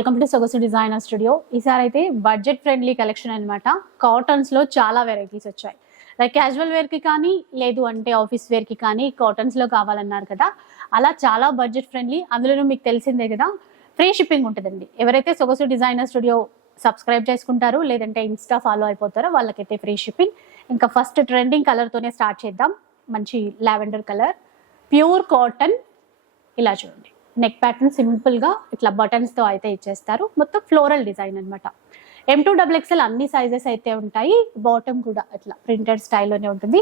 Welcome to Sogasu designer studio. ఈసారి అయితే budget friendly collection అనమాట కాటన్స్లో చాలా వెరైటీస్ వచ్చాయి. లైక్ క్యాజువల్ వేర్కి కానీ లేదు అంటే ఆఫీస్ వేర్కి కానీ కాటన్స్లో కావాలన్నారు కదా. అలా చాలా బడ్జెట్ ఫ్రెండ్లీ అందులోనూ మీకు తెలిసిందే కదా ఫ్రీ షిప్పింగ్ ఉంటుందండి. ఎవరైతే సొగసు డిజైనర్ స్టూడియో సబ్స్క్రైబ్ చేసుకుంటారు లేదంటే ఇన్స్టా ఫాలో అయిపోతారో వాళ్ళకైతే ఫ్రీ షిప్పింగ్ ఇంకా ఫస్ట్ ట్రెండింగ్ కలర్తోనే స్టార్ట్ చేద్దాం. మంచి లావెండర్ కలర్ ప్యూర్ కాటన్ ఇలా చూడండి. నెక్ ప్యాటర్న్ సింపుల్గా ఇట్లా బటన్స్తో అయితే ఇచ్చేస్తారు. మొత్తం ఫ్లోరల్ డిజైన్ అన్నమాట. ఎం టూ డబుల్ ఎక్స్ఎల్ అన్ని సైజెస్ అయితే ఉంటాయి. బాటమ్ కూడా ఇట్లా ప్రింటెడ్ స్టైల్లోనే ఉంటుంది.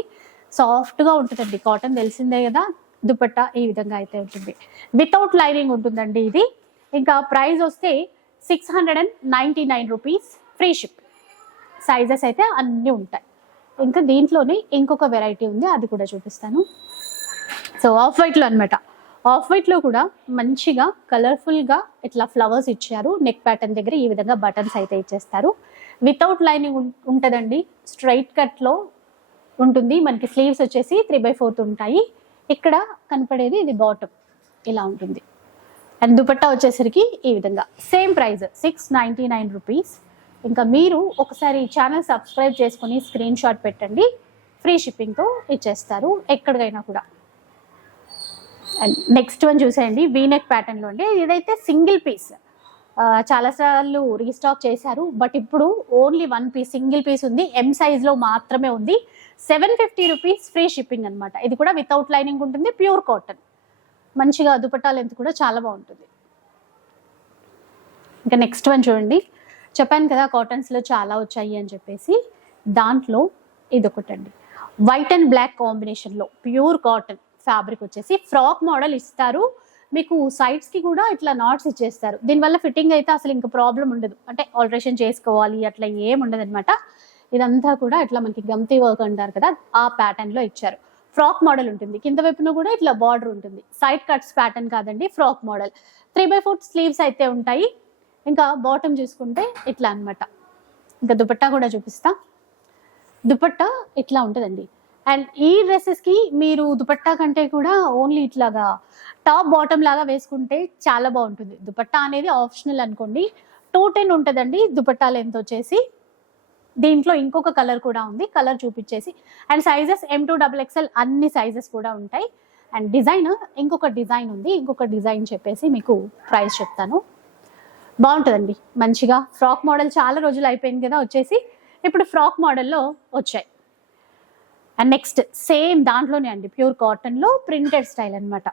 సాఫ్ట్గా ఉంటుందండి. కాటన్ తెలిసిందే కదా. దుపట్టా ఈ విధంగా అయితే ఉంటుంది. వితౌట్ లైనింగ్ ఉంటుందండి ఇది. ఇంకా ప్రైస్ వస్తే six hundred and ninety nine rupees free ship sizes అయితే అన్నీ ఉంటాయి. ఇంకా దీంట్లోనే ఇంకొక వెరైటీ ఉంది. అది కూడా చూపిస్తాను. సో ఆఫ్ వైట్లో అనమాట ఆఫ్ వైట్లో కూడా మంచిగా కలర్ఫుల్గా ఇట్లా ఫ్లవర్స్ ఇచ్చారు. నెక్ ప్యాటర్న్ దగ్గర ఈ విధంగా బటన్స్ అయితే ఇచ్చేస్తారు. వితౌట్ లైనింగ్ ఉంటుందండి. స్ట్రైట్ కట్లో ఉంటుంది. మనకి స్లీవ్స్ వచ్చేసి త్రీ బై ఫోర్త్ ఉంటాయి. ఇక్కడ కనపడేది ఇది బాటమ్ ఇలా ఉంటుంది. అండ్ దుపట్టా వచ్చేసరికి ఈ విధంగా. Same price six ninety nine rupees ఇంకా మీరు ఒకసారి ఛానల్ సబ్స్క్రైబ్ చేసుకుని స్క్రీన్ షాట్ పెట్టండి ఫ్రీ షిప్పింగ్తో ఇచ్చేస్తారు. ఎక్కడికైనా కూడా. నెక్స్ట్ వన్ చూసేయండి. వీనెక్ ప్యాటర్న్లో అండి ఇదైతే సింగిల్ పీస్ చాలాసార్లు రీస్టాక్ చేశారు. బట్ ఇప్పుడు only one piece single piece ఉంది. ఎం సైజ్లో మాత్రమే ఉంది. Seven fifty rupees free shipping అనమాట ఇది కూడా వితౌట్ లైనింగ్ ఉంటుంది. ప్యూర్ కాటన్ మంచిగా దుపట్టా లెంత్ కూడా చాలా బాగుంటుంది. ఇంకా నెక్స్ట్ వన్ చూడండి. చెప్పాను కదా కాటన్స్లో చాలా వచ్చాయి అని చెప్పేసి. దాంట్లో ఇది ఒకటండి వైట్ అండ్ బ్లాక్ కాంబినేషన్లో ప్యూర్ కాటన్ ఫ్యాబ్రిక్ వచ్చేసి. ఫ్రాక్ మోడల్ ఇస్తారు. మీకు సైడ్స్కి కూడా ఇట్లా నాట్స్ ఇచ్చేస్తారు. దీనివల్ల ఫిట్టింగ్ అయితే అసలు ఇంకా ప్రాబ్లం ఉండదు. అంటే ఆల్టరేషన్ చేసుకోవాలి అట్లా ఏం ఉండదు అనమాట ఇదంతా కూడా ఇట్లా మనకి గమ్తి వర్క్ అంటారు కదా ఆ ప్యాటర్న్లో ఇచ్చారు. ఫ్రాక్ మోడల్ ఉంటుంది. కింద వైపున కూడా ఇట్లా బార్డర్ ఉంటుంది. సైడ్ కట్స్ ప్యాటర్న్ కాదండి frock model. Three by four sleeves అయితే ఉంటాయి. ఇంకా బాటమ్ చూసుకుంటే ఇట్లా అన్నమాట. ఇంకా దుపట్టా కూడా చూపిస్తా. దుపట్టా ఇట్లా ఉంటుందండి. అండ్ ఈ డ్రెస్సెస్కి మీరు దుపట్టా కంటే కూడా ఓన్లీ ఇట్లాగా టాప్ బాటమ్ లాగా వేసుకుంటే చాలా బాగుంటుంది. దుపట్టా అనేది ఆప్షనల్ అనుకోండి. టూ టెన్ ఉంటుందండి దుపట్టా లెంత్ వచ్చేసి. దీంట్లో ఇంకొక కలర్ కూడా ఉంది. కలర్ చూపించేసి. And sizes M to double XL అన్ని సైజెస్ కూడా ఉంటాయి. అండ్ డిజైన్ ఇంకొక డిజైన్ ఉంది. ఇంకొక డిజైన్ చెప్పేసి మీకు ప్రైస్ చెప్తాను. బాగుంటుందండి. మంచిగా. ఫ్రాక్ మోడల్ చాలా రోజులు అయిపోయింది కదా వచ్చేసి. ఇప్పుడు ఫ్రాక్ మోడల్లో వచ్చాయి. అండ్ నెక్స్ట్ సేమ్ దాంట్లోనే అండి ప్యూర్ కాటన్లో ప్రింటెడ్ స్టైల్ అన్నమాట.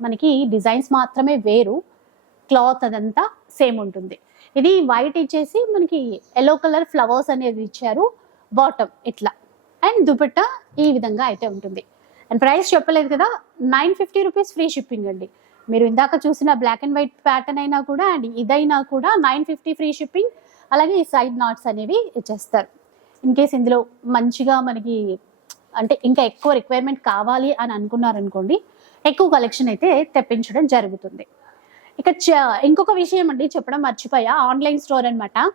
మనకి డిజైన్స్ మాత్రమే వేరు క్లాత్ అదంతా సేమ్ ఉంటుంది. ఇది వైట్ ఇచ్చేసి మనకి ఎల్లో కలర్ ఫ్లవర్స్ అనేది ఇచ్చారు బాటమ్ ఇట్లా. అండ్ దుపట్టా ఈ విధంగా అయితే ఉంటుంది. అండ్ ప్రైస్ చెప్పలేదు కదా nine fifty rupees free shipping అండి. మీరు ఇందాక చూసిన బ్లాక్ అండ్ వైట్ ప్యాటర్న్ అయినా కూడా అండ్ ఇదైనా కూడా నైన్ ఫిఫ్టీ ఫ్రీ షిప్పింగ్ అలాగే ఈ సైడ్ నాట్స్ అనేవి ఇచ్చేస్తారు. ఇన్ కేస్ ఇందులో మంచిగా మనకి అంటే ఇంకా ఎక్కువ రిక్వైర్మెంట్ కావాలి అని అనుకున్నారనుకోండి ఎక్కువ కలెక్షన్ అయితే తెప్పించడం జరుగుతుంది. ఇక చ- ఇంకొక విషయం అండి చెప్పడం మర్చిపోయా. ఆన్లైన్ స్టోర్ అనమాట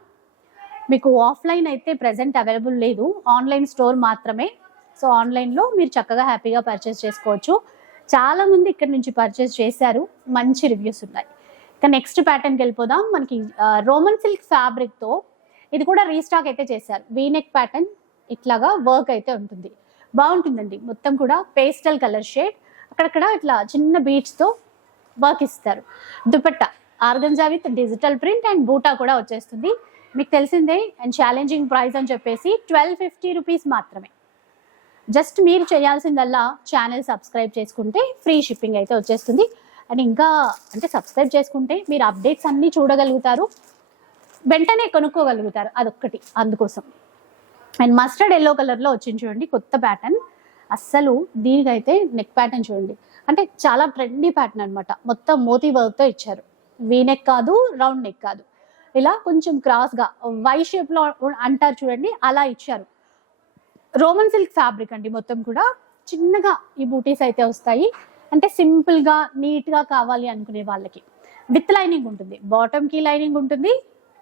మీకు ఆఫ్లైన్ అయితే ప్రెసెంట్ అవైలబుల్ లేదు. ఆన్లైన్ స్టోర్ మాత్రమే. సో ఆన్లైన్లో మీరు చక్కగా హ్యాపీగా పర్చేస్ చేసుకోవచ్చు. చాలా మంది ఇక్కడ నుంచి పర్చేస్ చేశారు. మంచి రివ్యూస్ ఉన్నాయి. ఇక నెక్స్ట్ ప్యాటర్న్కి వెళ్ళిపోదాం. మనకి రోమన్ సిల్క్ ఫ్యాబ్రిక్తో ఇది కూడా రీస్టాక్ అయితే చేశారు. వీనెక్ ప్యాటర్న్ ఇట్లాగా వర్క్ అయితే ఉంటుంది. బాగుంటుందండి. మొత్తం కూడా పేస్టల్ కలర్ షేడ్. అక్కడక్కడ ఇట్లా చిన్న బీట్స్తో వర్క్ ఇస్తారు. Dupatta organza with digital print and buta కూడా వచ్చేస్తుంది. మీకు తెలిసిందే అండ్ ఛాలెంజింగ్ ప్రైస్ అని చెప్పేసి ట్వెల్వ్ ఫిఫ్టీ రూపీస్ మాత్రమే. జస్ట్ మీరు చేయాల్సిందల్లా ఛానల్ సబ్స్క్రైబ్ చేసుకుంటే ఫ్రీ షిప్పింగ్ అయితే వచ్చేస్తుంది. అండ్ ఇంకా అంటే సబ్స్క్రైబ్ చేసుకుంటే మీరు అప్డేట్స్ అన్నీ చూడగలుగుతారు. వెంటనే కొనుక్కోగలుగుతారు అదొక్కటి అందుకోసం. అండ్ మస్టర్డ్ ఎల్లో కలర్లో వచ్చింది చూడండి కొత్త ప్యాటర్న్ అస్సలు దీనికైతే నెక్ ప్యాటర్న్ చూడండి. అంటే చాలా ట్రెండీ ప్యాటర్న్ అనమాట మొత్తం మోతీ వర్క్తో ఇచ్చారు. వీ నెక్ కాదు రౌండ్ నెక్ కాదు. ఇలా కొంచెం క్రాస్గా వై షేప్లో అంటారు చూడండి అలా ఇచ్చారు. రోమన్ సిల్క్ ఫ్యాబ్రిక్ అండి మొత్తం కూడా. చిన్నగా ఈ బూటీస్ అయితే వస్తాయి. అంటే సింపుల్గా నీట్గా కావాలి అనుకునే వాళ్ళకి. విత్ లైనింగ్ ఉంటుంది. బాటమ్కి లైనింగ్ ఉంటుంది.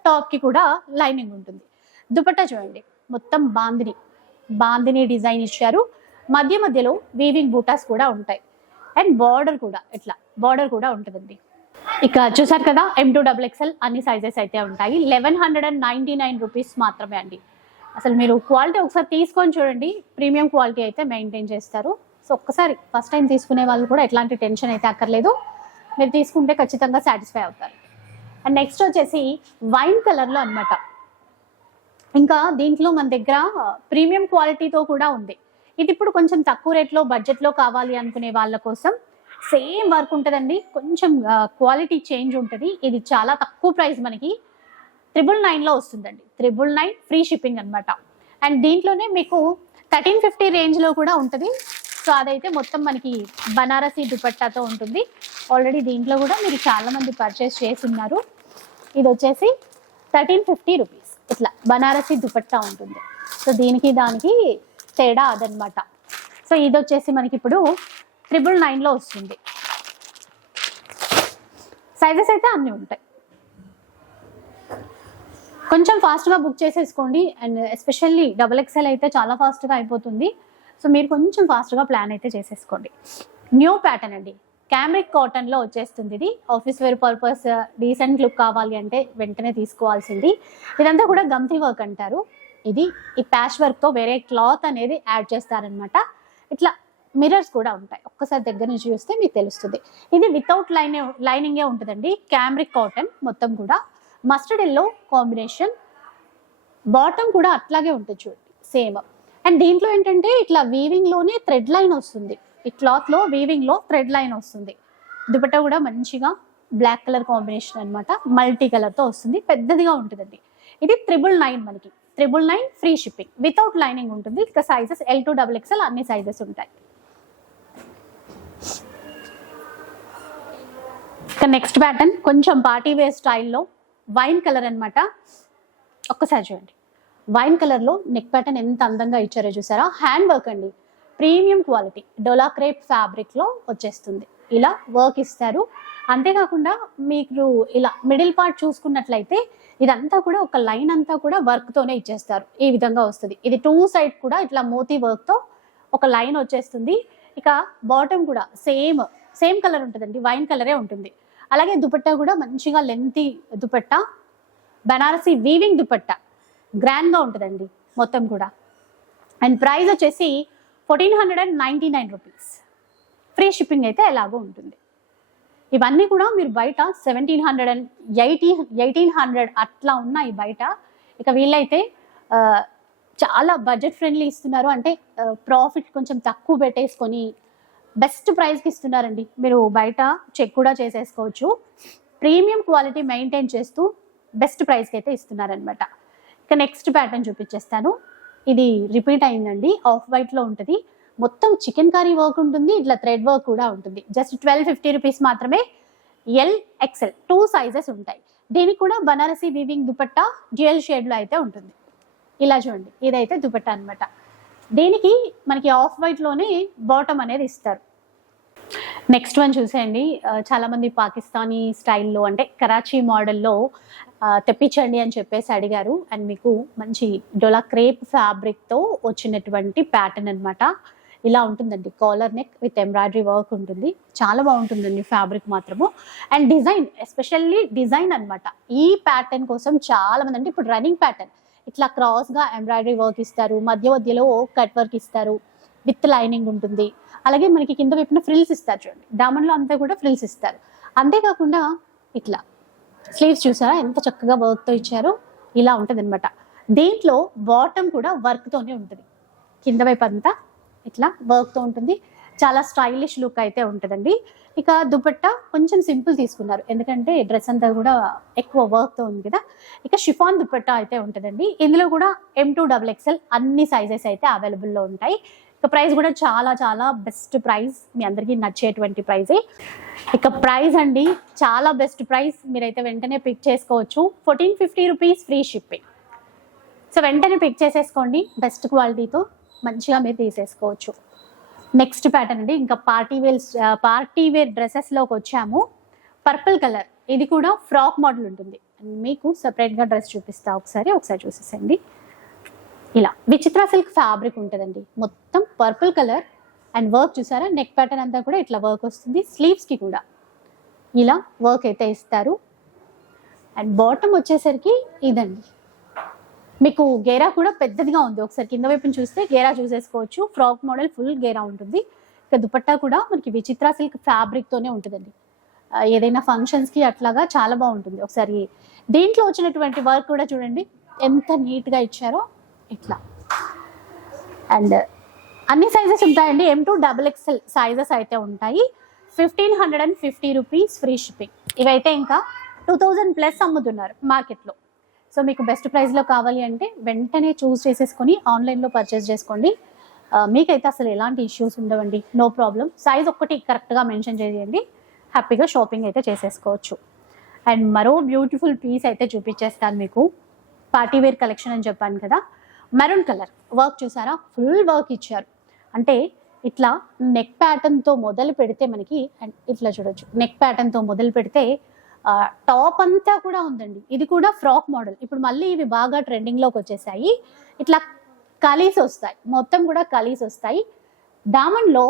టాప్కి కూడా లైనింగ్ ఉంటుంది. దుపట్టా చూడండి. మొత్తం బాందిని బాందిని డిజైన్ ఇచ్చారు. మధ్య మధ్యలో వీవింగ్ బూటాస్ కూడా ఉంటాయి. అండ్ బార్డర్ కూడా ఇట్లా బార్డర్ కూడా ఉంటుందండి. ఇక చూసారు కదా ఎం టూ డబుల్ ఎక్స్ఎల్ అన్ని సైజెస్ అయితే ఉంటాయి. Eleven hundred and ninety nine rupees మాత్రమే అండి. అసలు మీరు క్వాలిటీ ఒకసారి తీసుకొని చూడండి. ప్రీమియం క్వాలిటీ అయితే మెయింటైన్ చేస్తారు. సో ఒక్కసారి ఫస్ట్ టైం తీసుకునే వాళ్ళు కూడా ఎట్లాంటి టెన్షన్ అయితే అక్కర్లేదు. మీరు తీసుకుంటే ఖచ్చితంగా సాటిస్ఫై అవుతారు. అండ్ నెక్స్ట్ వచ్చేసి వైన్ కలర్లో అన్నమాట. ఇంకా దీంట్లో మన దగ్గర ప్రీమియం క్వాలిటీతో కూడా ఉంది. ఇది ఇప్పుడు కొంచెం తక్కువ రేట్లో బడ్జెట్లో కావాలి అనుకునే వాళ్ళ కోసం. సేమ్ వర్క్ ఉంటుందండి. కొంచెం క్వాలిటీ చేంజ్ ఉంటుంది. ఇది చాలా తక్కువ ప్రైస్ మనకి త్రిబుల్ నైన్లో వస్తుందండి. త్రిబుల్ నైన్ ఫ్రీ షిప్పింగ్ అనమాట అండ్ దీంట్లోనే మీకు థర్టీన్ ఫిఫ్టీ రేంజ్లో కూడా ఉంటుంది. సో అదైతే మొత్తం మనకి బనారసి దుపట్టాతో ఉంటుంది. ఆల్రెడీ దీంట్లో కూడా మీరు చాలామంది పర్చేస్ చేసి ఉన్నారు. ఇది వచ్చేసి థర్టీన్ ఫిఫ్టీ రూపీస్. ఇట్లా బనారసి దుపట్టా ఉంటుంది. సో దీనికి దానికి తేడా అదనమాట. సో ఇది వచ్చేసి మనకి ఇప్పుడు ట్రిపుల్ నైన్లో వస్తుంది. సైజెస్ అయితే అన్నీ ఉంటాయి. కొంచెం ఫాస్ట్గా బుక్ చేసేసుకోండి అండ్ ఎస్పెషల్లీ డబుల్ ఎక్స్ఎల్ అయితే చాలా ఫాస్ట్గా అయిపోతుంది. సో మీరు కొంచెం ఫాస్ట్గా ప్లాన్ అయితే చేసేసుకోండి. న్యూ ప్యాటర్న్ అండి. క్యామ్రిక్ కాటన్లో వచ్చేస్తుంది ఇది. Office wear purpose decent look కావాలి అంటే వెంటనే తీసుకోవాల్సింది. ఇదంతా కూడా గమ్తి వర్క్ అంటారు. ఇది ఈ ప్యాష్ వర్క్తో వేరే క్లాత్ అనేది యాడ్ చేస్తారనమాట ఇట్లా మిర్రర్స్ కూడా ఉంటాయి. ఒక్కసారి దగ్గర నుంచి చూస్తే మీకు తెలుస్తుంది. ఇది వితౌట్ లైన్ లైనింగే ఉంటుందండి. క్యామ్రిక్ కాటన్ మొత్తం కూడా. మస్టర్డ్ ఎల్లో కాంబినేషన్ బాటమ్ కూడా అట్లాగే ఉంటుంది చూడండి. సేమ్ అండ్ దీంట్లో ఏంటంటే ఇట్లా వీవింగ్లోనే థ్రెడ్ లైన్ వస్తుంది. ఈ క్లాత్లో వీవింగ్లో థ్రెడ్ లైన్ వస్తుంది. దుపట్టా కూడా మంచిగా బ్లాక్ కలర్ కాంబినేషన్ అనమాట మల్టీ కలర్తో వస్తుంది. పెద్దదిగా ఉంటుందండి. ఇది త్రిబుల్ నైన్ మనకి. Triple nine free shipping without lining ఉంటుంది. ఇక sizes L to double XL అన్ని సైజెస్ ఉంటాయి. ఇక నెక్స్ట్ ప్యాటర్న్ కొంచెం పార్టీ వేర్ స్టైల్లో వైన్ కలర్ అన్నమాట. ఒక్కసారి చూడండి. వైన్ కలర్లో నెక్ ప్యాటర్న్ ఎంత అందంగా ఇచ్చారో చూసారా? హ్యాండ్ వర్క్ అండి. ప్రీమియం క్వాలిటీ డోలా క్రేప్ ఫ్యాబ్రిక్లో వచ్చేస్తుంది. ఇలా వర్క్ ఇస్తారు. అంతేకాకుండా మీకు ఇలా మిడిల్ పార్ట్ చూసుకున్నట్లయితే ఇదంతా కూడా ఒక లైన్ అంతా కూడా వర్క్తోనే ఇచ్చేస్తారు. ఈ విధంగా వస్తుంది. ఇది టూ సైడ్ కూడా ఇట్లా మోతీ వర్క్తో ఒక లైన్ వచ్చేస్తుంది. ఇక బాటమ్ కూడా సేమ్ సేమ్ కలర్ ఉంటుందండి. వైన్ కలరే ఉంటుంది. అలాగే దుపట్టా కూడా మంచిగా లెంతీ దుపట్టా బనారసి వీవింగ్ దుపట్టా గ్రాండ్గా ఉంటుందండి మొత్తం కూడా. అండ్ ప్రైస్ వచ్చేసి fourteen hundred and ninety nine rupees. Free shipping అయితే ఎలాగో ఉంటుంది. ఇవన్నీ కూడా మీరు బయట seventeen hundred and eighty eighteen hundred అట్లా ఉన్నాయి బయట ఇక వీళ్ళైతే చాలా బడ్జెట్ ఫ్రెండ్లీ ఇస్తున్నారు. అంటే ప్రాఫిట్ కొంచెం తక్కువ పెట్టేసుకొని బెస్ట్ ప్రైస్కి ఇస్తున్నారండి. మీరు బయట చెక్ కూడా చేసేసుకోవచ్చు. ప్రీమియం క్వాలిటీ మెయింటైన్ చేస్తూ బెస్ట్ ప్రైస్కి అయితే ఇస్తున్నారనమాట ఇక నెక్స్ట్ ప్యాటర్న్ చూపించేస్తాను. ఇది రిపీట్ అయిందండి. ఆఫ్ వైట్లో ఉంటుంది. మొత్తం చికెన్ కర్రీ వర్క్ ఉంటుంది. ఇట్లా థ్రెడ్ వర్క్ కూడా ఉంటుంది. జస్ట్ ట్వెల్వ్ ఫిఫ్టీ రూపీస్ మాత్రమే ఎల్ ఎక్సెల్ టూ సైజెస్ ఉంటాయి. దీనికి కూడా బనారసి వీవింగ్ దుపట్టా డ్యూయల్ షేడ్లో అయితే ఉంటుంది. ఇలా చూడండి. ఇదైతే దుపట్టా అన్నమాట. దీనికి మనకి ఆఫ్ వైట్లోనే బాటమ్ అనేది ఇస్తారు. నెక్స్ట్ వన్ చూసేయండి. చాలామంది పాకిస్తానీ స్టైల్లో అంటే కరాచీ మోడల్లో తెప్పించండి అని చెప్పేసి అడిగారు. అండ్ మీకు మంచి డొలా క్రేప్ ఫ్యాబ్రిక్తో వచ్చినటువంటి ప్యాటర్న్ అన్నమాట. ఇలా ఉంటుందండి. Collar neck with embroidery work ఉంటుంది. చాలా బాగుంటుందండి ఫ్యాబ్రిక్ మాత్రము. అండ్ డిజైన్ ఎస్పెషల్లీ డిజైన్ అన్నమాట. ఈ ప్యాటర్న్ కోసం చాలా మంది అంటే ఇప్పుడు రన్నింగ్ ప్యాటర్న్ ఇట్లా క్రాస్గా ఎంబ్రాయిడరీ వర్క్ ఇస్తారు. మధ్య మధ్యలో కట్ వర్క్ ఇస్తారు. విత్ లైనింగ్ ఉంటుంది. అలాగే మనకి కింద వైపున ఫ్రిల్స్ ఇస్తారు చూడండి. దామన్లో అంతా కూడా ఫ్రిల్స్ ఇస్తారు. అంతేకాకుండా ఇట్లా స్లీవ్స్ చూసారా? ఎంత చక్కగా వర్క్తో ఇచ్చారో? ఇలా ఉంటుంది అనమాట దీంట్లో బాటమ్ కూడా వర్క్తోనే ఉంటుంది. కింద వైపు అంతా ఇట్లా వర్క్తో ఉంటుంది. చాలా స్టైలిష్ లుక్ అయితే ఉంటుందండి. ఇక దుపట్టా కొంచెం సింపుల్ తీసుకున్నారు. ఎందుకంటే డ్రెస్ అంతా కూడా ఎక్కువ వర్క్తో ఉంది కదా. ఇక షిఫాన్ దుపట్టా అయితే ఉంటుందండి. ఇందులో కూడా ఎం టూ డబుల్ ఎక్స్ఎల్ అన్ని సైజెస్ అయితే అవైలబుల్లో ఉంటాయి. ఇక ప్రైస్ కూడా చాలా చాలా బెస్ట్ ప్రైస్ మీ అందరికీ నచ్చేటువంటి ప్రైజే. ఇక ప్రైస్ అండి చాలా బెస్ట్ ప్రైస్ మీరైతే వెంటనే పిక్ చేసుకోవచ్చు. Fourteen fifty rupees free shipping. So వెంటనే పిక్ చేసేసుకోండి బెస్ట్ క్వాలిటీతో మంచిగా మీరు తీసేసుకోవచ్చు. నెక్స్ట్ ప్యాటర్న్ అండి ఇంకా పార్టీ వేర్ పార్టీ వేర్ డ్రెస్సెస్లోకి వచ్చాము. పర్పుల్ కలర్ ఇది కూడా ఫ్రాక్ మోడల్ ఉంటుంది. మీకు సపరేట్గా డ్రెస్ చూపిస్తా ఒకసారి ఒకసారి చూసేసండి. ఇలా విచిత్ర సిల్క్ ఫ్యాబ్రిక్ ఉంటుందండి. మొత్తం పర్పుల్ కలర్ అండ్ వర్క్ చూసారా? నెక్ ప్యాటర్న్ అంతా కూడా ఇట్లా వర్క్ వస్తుంది. స్లీవ్స్కి కూడా. ఇలా వర్క్ అయితే ఇస్తారు. అండ్ బాటమ్ వచ్చేసరికి ఇదండి. మీకు గేరా కూడా పెద్దదిగా ఉంది. ఒకసారి కింద వైపున చూస్తే గేరా చూసేసుకోవచ్చు. ఫ్రాక్ మోడల్ ఫుల్ గేరా ఉంటుంది. ఇక దుపట్టా కూడా మనకి విచిత్ర సిల్క్ ఫ్యాబ్రిక్తోనే ఉంటుందండి. ఏదైనా ఫంక్షన్స్కి అట్లాగా చాలా బాగుంటుంది. ఒకసారి దీంట్లో వచ్చినటువంటి వర్క్ కూడా చూడండి. ఎంత నీట్గా ఇచ్చారో. ఇట్లా. అండ్ అన్ని సైజెస్ ఉంటాయండి. M to double XL sizes అయితే ఉంటాయి. Fifteen hundred and fifty rupees free shipping ఇవైతే ఇంకా టూ థౌజండ్ ప్లస్ అమ్ముతున్నారు మార్కెట్లో సో మీకు బెస్ట్ ప్రైస్లో కావాలి అంటే వెంటనే చూస్ చేసేసుకొని ఆన్లైన్లో పర్చేస్ చేసుకోండి. మీకైతే అసలు ఎలాంటి ఇష్యూస్ ఉండవండి. నో ప్రాబ్లం సైజ్ ఒక్కటి కరెక్ట్గా మెన్షన్ చేయండి. హ్యాపీగా షాపింగ్ అయితే చేసేసుకోవచ్చు. అండ్ మరో బ్యూటిఫుల్ పీస్ అయితే చూపించేస్తాను మీకు. పార్టీ వేర్ కలెక్షన్ అని చెప్పాను కదా. Maroon colour. వర్క్ చూసారా? ఫుల్ వర్క్ ఇచ్చారు. అంటే ఇట్లా నెక్ ప్యాటర్న్తో మొదలు పెడితే మనకి అండ్ ఇట్లా చూడొచ్చు. నెక్ ప్యాటర్న్తో మొదలు పెడితే టాప్ అంతా కూడా ఉందండి. ఇది కూడా ఫ్రాక్ మోడల్. ఇప్పుడు మళ్ళీ ఇవి బాగా ట్రెండింగ్లోకి వచ్చేసాయి. ఇట్లా కలీస్ వస్తాయి. మొత్తం కూడా కలీస్ వస్తాయి. దామన్లో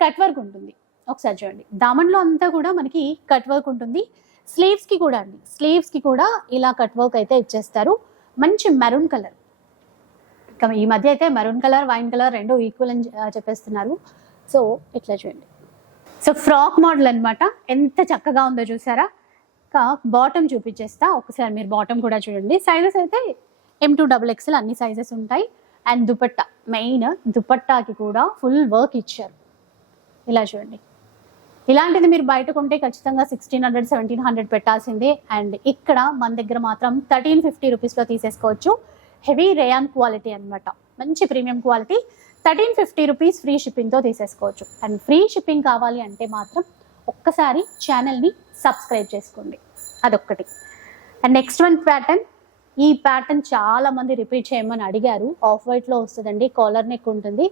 కట్ వర్క్ ఉంటుంది. ఒకసారి చూడండి. దామన్లో అంతా కూడా మనకి కట్ వర్క్ ఉంటుంది. స్లీవ్స్కి కూడా అండి. స్లీవ్స్కి కూడా ఇలా కట్ వర్క్ అయితే ఇచ్చేస్తారు. మంచి మెరూన్ కలర్. ఈ మధ్య అయితే మెరూన్ కలర్ వైన్ కలర్ రెండు ఈక్వల్ అని చెప్పేస్తున్నారు. సో ఇట్లా చూడండి. సో ఫ్రాక్ మోడల్ అనమాట ఎంత చక్కగా ఉందో చూసారా? ఇంకా బాటమ్ చూపించేస్తా ఒకసారి మీరు బాటమ్ కూడా చూడండి. సైజెస్ అయితే ఎం టూ డబుల్ ఎక్స్ఎల్ అన్ని సైజెస్ ఉంటాయి. అండ్ దుపట్టా మెయిన్ దుపట్టాకి కూడా ఫుల్ వర్క్ ఇచ్చారు. ఇలా చూడండి. ఇలాంటిది మీరు బయట కొంటే ఖచ్చితంగా సిక్స్టీన్ హండ్రెడ్ సెవెంటీన్ హండ్రెడ్ పెట్టాల్సిందే. అండ్ ఇక్కడ మన దగ్గర మాత్రం థర్టీన్ ఫిఫ్టీ రూపీస్లో తీసేసుకోవచ్చు. హెవీ రేయాన్ క్వాలిటీ అన్నమాట. మంచి premium quality. Thirteen fifty rupees free షిప్పింగ్తో తీసేసుకోవచ్చు. అండ్ ఫ్రీ షిప్పింగ్ కావాలి అంటే మాత్రం ఒక్కసారి ఛానల్ని సబ్స్క్రైబ్ చేసుకోండి. అదొక్కటి. And next one pattern. ఈ ప్యాటర్న్ చాలా మంది రిపీట్ చేయమని అడిగారు. ఆఫ్ వైట్లో వస్తుందండి కాలర్ నెక్ ఉంటుంది.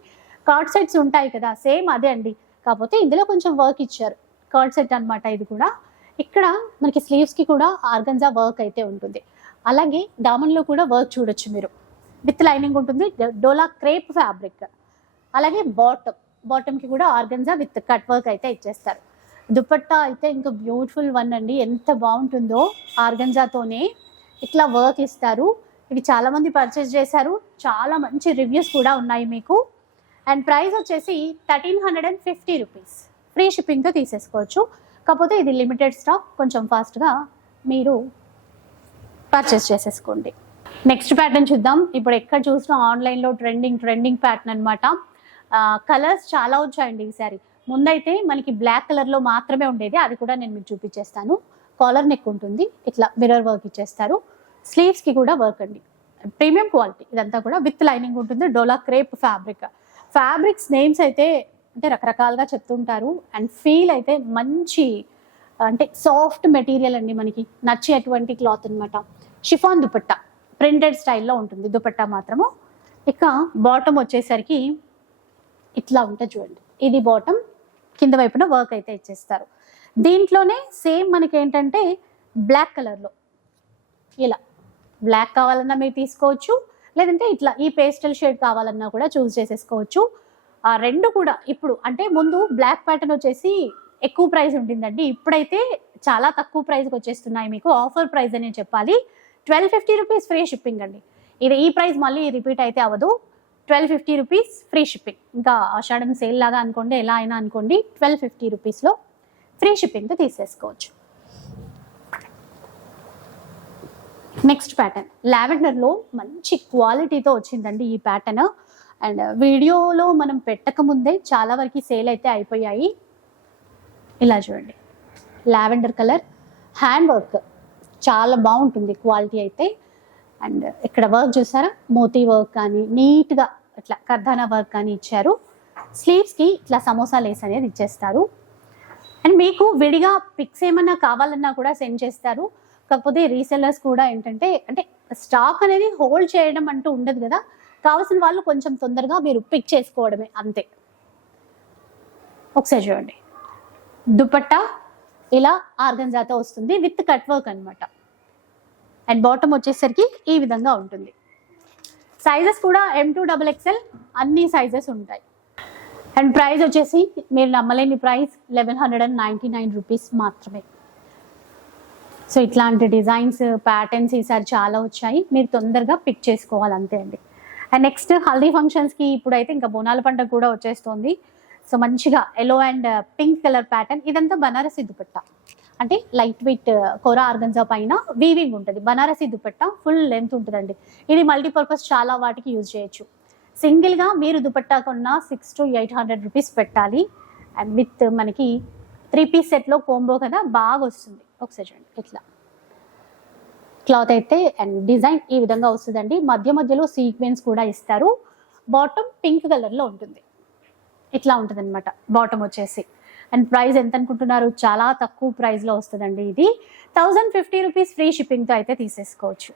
కార్డ్ సెట్స్ ఉంటాయి కదా సేమ్ అదే అండి. కాకపోతే ఇందులో కొంచెం వర్క్ ఇచ్చారు. కార్డ్ సెట్ అన్నమాట ఇది కూడా. ఇక్కడ మనకి స్లీవ్స్కి కూడా ఆర్గన్జా వర్క్ అయితే ఉంటుంది. అలాగే దామన్లో కూడా వర్క్ చూడొచ్చు మీరు. విత్ లైనింగ్ ఉంటుంది డోలా క్రేప్ ఫ్యాబ్రిక్ అలాగే బాటమ్ బాటమ్కి కూడా ఆర్గన్జా విత్ కట్ వర్క్ అయితే ఇచ్చేస్తారు. దుపట్టా అయితే ఇంకా బ్యూటిఫుల్ వన్ అండి. ఎంత బాగుంటుందో ఆర్గన్జాతోనే ఇట్లా వర్క్ ఇస్తారు. ఇవి చాలామంది పర్చేస్ చేశారు. చాలా మంచి రివ్యూస్ కూడా ఉన్నాయి మీకు. అండ్ ప్రైస్ వచ్చేసి thirteen hundred and fifty rupees free షిప్పింగ్తో తీసేసుకోవచ్చు. కాకపోతే ఇది లిమిటెడ్ స్టాక్ కొంచెం ఫాస్ట్గా మీరు పర్చేస్ చేసేసుకోండి. నెక్స్ట్ ప్యాటర్న్ చూద్దాం. ఇప్పుడు ఎక్కడ చూసినా ఆన్లైన్లో ట్రెండింగ్ ట్రెండింగ్ ప్యాటర్న్ అనమాట కలర్స్ చాలా వచ్చాయండి ఈసారి ముందైతే మనకి బ్లాక్ కలర్లో మాత్రమే ఉండేది. అది కూడా నేను మీకు చూపించేస్తాను. కాలర్ నెక్ ఉంటుంది. ఇట్లా మిర్రర్ వర్క్ ఇచ్చేస్తారు. స్లీవ్స్కి కూడా వర్క్ అండి. ప్రీమియం క్వాలిటీ ఇదంతా కూడా విత్ లైనింగ్ ఉంటుంది. Dola crepe fabric fabrics names అయితే అంటే రకరకాలుగా చెప్తుంటారు. అండ్ ఫీల్ అయితే మంచి అంటే సాఫ్ట్ మెటీరియల్ అండి మనకి. నచ్చేటువంటి క్లాత్ అన్నమాట. షిఫాన్ దుపట్టా ప్రింటెడ్ స్టైల్లో ఉంటుంది. దుపట్టా మాత్రము. ఇక బాటమ్ వచ్చేసరికి ఇట్లా ఉంటుంది చూడండి. ఇది బాటమ్ కింద వైపున వర్క్ అయితే ఇచ్చేస్తారు. దీంట్లోనే సేమ్ మనకి ఏంటంటే బ్లాక్ కలర్లో ఇలా బ్లాక్ కావాలన్నా మీరు తీసుకోవచ్చు లేదంటే ఇట్లా ఈ పేస్టల్ షేడ్ కావాలన్నా కూడా చూస్ చేసేసుకోవచ్చు. ఆ రెండు కూడా ఇప్పుడు అంటే ముందు బ్లాక్ ప్యాటర్న్ వచ్చేసి ఎక్కువ ప్రైస్ ఉంటుందండి. ఇప్పుడైతే చాలా తక్కువ ప్రైస్కి వచ్చేస్తున్నాయి మీకు. ఆఫర్ ప్రైస్ అనే చెప్పాలి. Twelve fifty rupees free shipping అండి. ఇది ఈ ప్రైస్ మళ్ళీ రిపీట్ అయితే అవ్వదు. Twelve fifty rupees free shipping. ఇంకా ఆషాఢం సేల్ లాగా అనుకోండి ఎలా అయినా అనుకోండి ట్వెల్వ్ ఫిఫ్టీ రూపీస్లో ఫ్రీ షిప్పింగ్తో తీసేసుకోవచ్చు. Next pattern. లావెండర్లో మంచి క్వాలిటీతో వచ్చిందండి ఈ ప్యాటర్న్. అండ్ వీడియోలో మనం పెట్టక ముందే చాలా వరకు సేల్ అయితే అయిపోయాయి. ఇలా చూడండి. Lavender colour hand work. చాలా బాగుంటుంది క్వాలిటీ అయితే. అండ్ ఇక్కడ వర్క్ చూసారా? మోతీ వర్క్ కానీ నీట్గా ఇట్లా కర్ధానా వర్క్ కానీ ఇచ్చారు. స్లీవ్స్కి ఇట్లా సమోసా లేస్ అనేది ఇచ్చేస్తారు. అండ్ మీకు విడిగా పిక్స్ ఏమన్నా కావాలన్నా కూడా సెండ్ చేస్తారు. కాకపోతే రీసెల్లర్స్ కూడా ఏంటంటే అంటే స్టాక్ అనేది హోల్డ్ చేయడం అంటూ ఉండదు కదా. కావాల్సిన వాళ్ళు కొంచెం తొందరగా మీరు పిక్ చేసుకోవడమే అంతే. ఒకసారి చూడండి. దుపట్టా ఇలా ఆర్గంజాతో వస్తుంది విత్ కట్ వర్క్ అనమాట అండ్ బాటమ్ వచ్చేసరికి ఈ విధంగా ఉంటుంది. సైజెస్ కూడా ఎం టూ డబుల్ ఎక్స్ఎల్ అన్ని సైజెస్ ఉంటాయి. అండ్ ప్రైస్ వచ్చేసి మీరు నమ్మలేని price eleven hundred and ninety nine rupees మాత్రమే. సో ఇట్లాంటి డిజైన్స్ ప్యాటర్న్స్ ఈసారి చాలా వచ్చాయి. మీరు తొందరగా పిక్ చేసుకోవాలి అంతే అండి. అండ్ నెక్స్ట్ హల్దీ ఫంక్షన్స్కి ఇప్పుడైతే ఇంకా బోనాల పండుగ కూడా వచ్చేస్తుంది. సో మంచిగా yellow and pink colour pattern ఇదంతా బనారసి దుపట్టా. అంటే లైట్ వెయిట్ కోరా ఆర్గంజా పైన వీవింగ్ ఉంటుంది. బనారసి దుపట్టా ఫుల్ లెంత్ ఉంటుందండి. ఇది మల్టీపర్పస్ చాలా వాటికి యూజ్ చేయొచ్చు. సింగిల్గా మీరు దుపట్టా కొన్న six to eight hundred rupees పెట్టాలి. అండ్ విత్ మనకి త్రీ పీస్ సెట్లో కోంబో కదా బాగా వస్తుంది. ఒకసారి చూడండి ఇట్లా. క్లాత్ అయితే అండ్ డిజైన్ ఈ విధంగా వస్తుందండి. మధ్య మధ్యలో సీక్వెన్స్ కూడా ఇస్తారు. బాటమ్ పింక్ కలర్లో ఉంటుంది. ఇట్లా ఉంటుంది అనమాట బాటమ్ వచ్చేసి. అండ్ ప్రైస్ ఎంత అనుకుంటున్నారు చాలా తక్కువ ప్రైస్లో వస్తుందండి ఇది. థౌజండ్ ఫిఫ్టీ రూపీస్ ఫ్రీ షిప్పింగ్తో అయితే తీసేసుకోవచ్చు.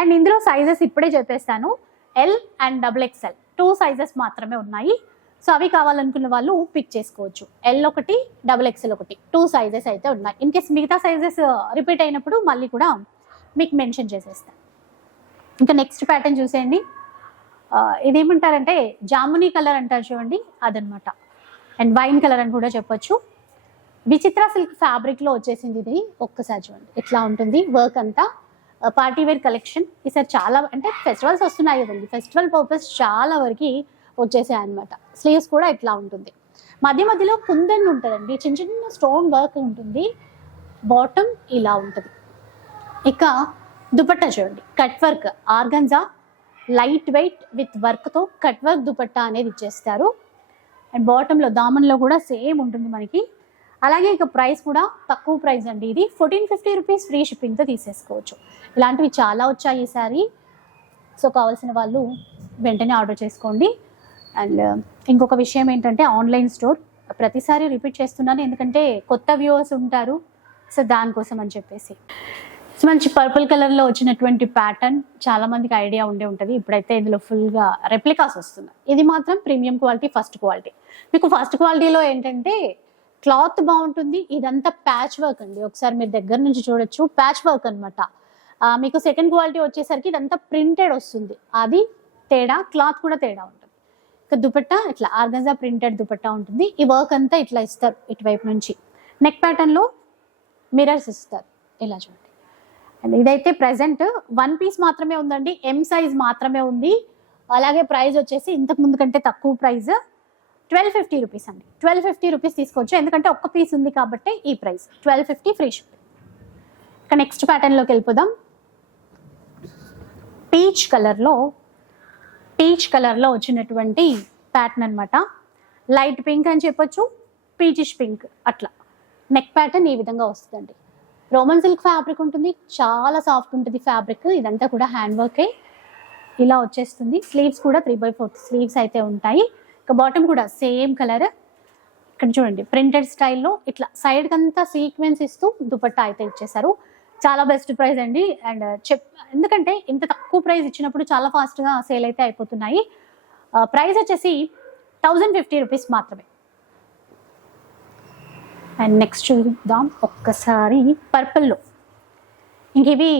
అండ్ ఇందులో సైజెస్ ఇప్పుడే చెప్పేస్తాను. L and double XL two sizes మాత్రమే ఉన్నాయి. సో అవి కావాలనుకున్న వాళ్ళు పిక్ చేసుకోవచ్చు. ఎల్ ఒకటి డబుల్ ఎక్స్ఎల్ ఒకటి. టూ సైజెస్ అయితే ఉన్నాయి. ఇన్ కేస్ మిగతా సైజెస్ రిపీట్ uh, అయినప్పుడు మళ్ళీ కూడా మీకు మెన్షన్ చేసేస్తాను ఇంకా నెక్స్ట్ ప్యాటర్న్ చూసేయండి. ఇదేమంటారంటే జామునీ కలర్ అంటారు చూడండి అదనమాట. అండ్ వైన్ కలర్ అని కూడా చెప్పొచ్చు. విచిత్ర సిల్క్ ఫ్యాబ్రిక్లో వచ్చేసింది ఇది ఒక్కసారి చూడండి. ఎట్లా ఉంటుంది? వర్క్ అంతా. Party wear collection. ఈసారి చాలా అంటే ఫెస్టివల్స్ వస్తున్నాయి కదండి. ఫెస్టివల్ పర్పస్ చాలా వరకు వచ్చేసాయి అనమాట స్లీవ్స్ కూడా ఇట్లా ఉంటుంది. మధ్య మధ్యలో కుందన్ ఉంటుందండి. చిన్న చిన్న స్టోన్ వర్క్ ఉంటుంది. బాటమ్ ఇలా ఉంటుంది. ఇక దుపట్టా చూడండి. Cut work organza light weight with వర్క్తో కట్ వర్క్ దుపట్టా అనేది ఇచ్చేస్తారు. అండ్ బాటంలో దామన్లో కూడా సేమ్ ఉంటుంది మనకి. అలాగే ఇక ప్రైస్ కూడా తక్కువ ప్రైస్ అండి ఇది. ఫోర్టీన్ ఫిఫ్టీ రూపీస్ ఫ్రీ షిప్పింగ్తో తీసేసుకోవచ్చు. ఇలాంటివి చాలా వచ్చాయి ఈసారి సో కావాల్సిన వాళ్ళు వెంటనే ఆర్డర్ చేసుకోండి. అండ్ ఇంకొక విషయం ఏంటంటే ఆన్లైన్ స్టోర్ ప్రతిసారి రిపీట్ చేస్తున్నాను. ఎందుకంటే కొత్త వ్యూవర్స్ ఉంటారు. సో దానికోసం అని చెప్పేసి. సో మంచి పర్పుల్ కలర్లో వచ్చినటువంటి ప్యాటర్న్ చాలా మందికి ఐడియా ఉండే ఉంటుంది. ఇప్పుడైతే ఇందులో ఫుల్గా రెప్లికాస్ వస్తున్నాయి. ఇది మాత్రం ప్రీమియం క్వాలిటీ ఫస్ట్ క్వాలిటీ మీకు ఫస్ట్ క్వాలిటీలో ఏంటంటే క్లాత్ బాగుంటుంది. ఇదంతా ప్యాచ్ వర్క్ అండి. ఒకసారి మీరు దగ్గర నుంచి చూడొచ్చు. ప్యాచ్ వర్క్ అనమాట మీకు సెకండ్ క్వాలిటీ వచ్చేసరికి ఇదంతా ప్రింటెడ్ వస్తుంది. అది తేడా క్లాత్ కూడా తేడా ఉంటుంది. ఇక దుపట్టా ఇట్లా ఆర్గంజా ప్రింటెడ్ దుపట్టా ఉంటుంది. ఈ వర్క్ అంతా ఇట్లా ఇస్తారు ఇటువైపు నుంచి. నెక్ ప్యాటర్న్లో మిరర్స్ ఇస్తారు. ఇలా చూడండి. ఇదైతే ప్రెసెంట్ వన్ పీస్ మాత్రమే ఉందండి. ఎం సైజ్ మాత్రమే ఉంది. అలాగే ప్రైస్ వచ్చేసి ఇంతకు ముందు కంటే తక్కువ ప్రైస్ ట్వెల్వ్ ఫిఫ్టీ రూపీస్ అండి. ట్వెల్వ్ ఫిఫ్టీ రూపీస్ తీసుకోవచ్చు. ఎందుకంటే ఒక్క పీస్ ఉంది కాబట్టి ఈ price. Twelve fifty free shipping. ఇక నెక్స్ట్ ప్యాటర్న్లోకి వెళ్ళిపోదాం. పీచ్ కలర్లో పీచ్ కలర్లో వచ్చినటువంటి ప్యాటర్న్ అనమాట లైట్ పింక్ అని చెప్పొచ్చు పీచిష్ పింక్ అట్లా. నెక్ ప్యాటర్న్ ఈ విధంగా వస్తుందండి. రోమన్ సిల్క్ ఫ్యాబ్రిక్ ఉంటుంది చాలా సాఫ్ట్ ఉంటుంది ఫ్యాబ్రిక్ ఇదంతా కూడా హ్యాండ్ వర్కే ఇలా వచ్చేస్తుంది. స్లీవ్స్ కూడా త్రీ బై ఫోర్త్ స్లీవ్స్ అయితే ఉంటాయి. ఇక బాటమ్ కూడా సేమ్ కలర్ ఇక్కడ చూడండి ప్రింటెడ్ స్టైల్లో ఇట్లా సైడ్ అంతా సీక్వెన్స్ ఇస్తూ దుపట్టా అయితే ఇచ్చేసారు చాలా బెస్ట్ ప్రైస్ అండి. అండ్ చెప్ ఎందుకంటే ఇంత తక్కువ ప్రైస్ ఇచ్చినప్పుడు చాలా ఫాస్ట్గా సేల్ అయితే అయిపోతున్నాయి. Uh, ప్రైస్ వచ్చేసి థౌజండ్ ఫిఫ్టీ రూపీస్ మాత్రమే. అండ్ నెక్స్ట్ చూద్దాం. ఒక్కసారి పర్పుల్లో. ఇంక ఇవి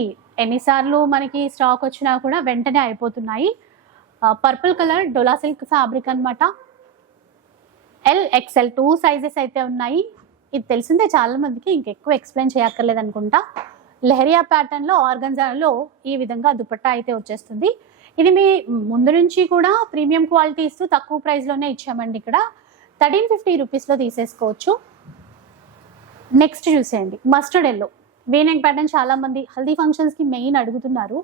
ఎన్నిసార్లు మనకి స్టాక్ వచ్చినా కూడా వెంటనే అయిపోతున్నాయి. Purple colour dola silk fabric అనమాట ఎల్ ఎక్స్ఎల్ టూ సైజెస్ అయితే ఉన్నాయి. ఇది తెలిసిందే చాలా మందికి ఇంకెక్కువ ఎక్స్ప్లెయిన్ చేయక్కర్లేదు అనుకుంటా. లెహరియా ప్యాటర్న్లో ఆర్గంజాలో ఈ విధంగా దుపట్టా అయితే వచ్చేస్తుంది. ఇది మీ ముందు నుంచి కూడా ప్రీమియం క్వాలిటీ ఇస్తూ తక్కువ ప్రైస్లోనే ఇచ్చామండి ఇక్కడ. థర్టీన్ ఫిఫ్టీ రూపీస్లో తీసేసుకోవచ్చు. నెక్స్ట్ చూసేయండి. మస్టర్డ్ ఎల్లో వీనెక్ ప్యాటర్న్ చాలా మంది హల్దీ ఫంక్షన్స్కి మెయిన్ అడుగుతున్నారు.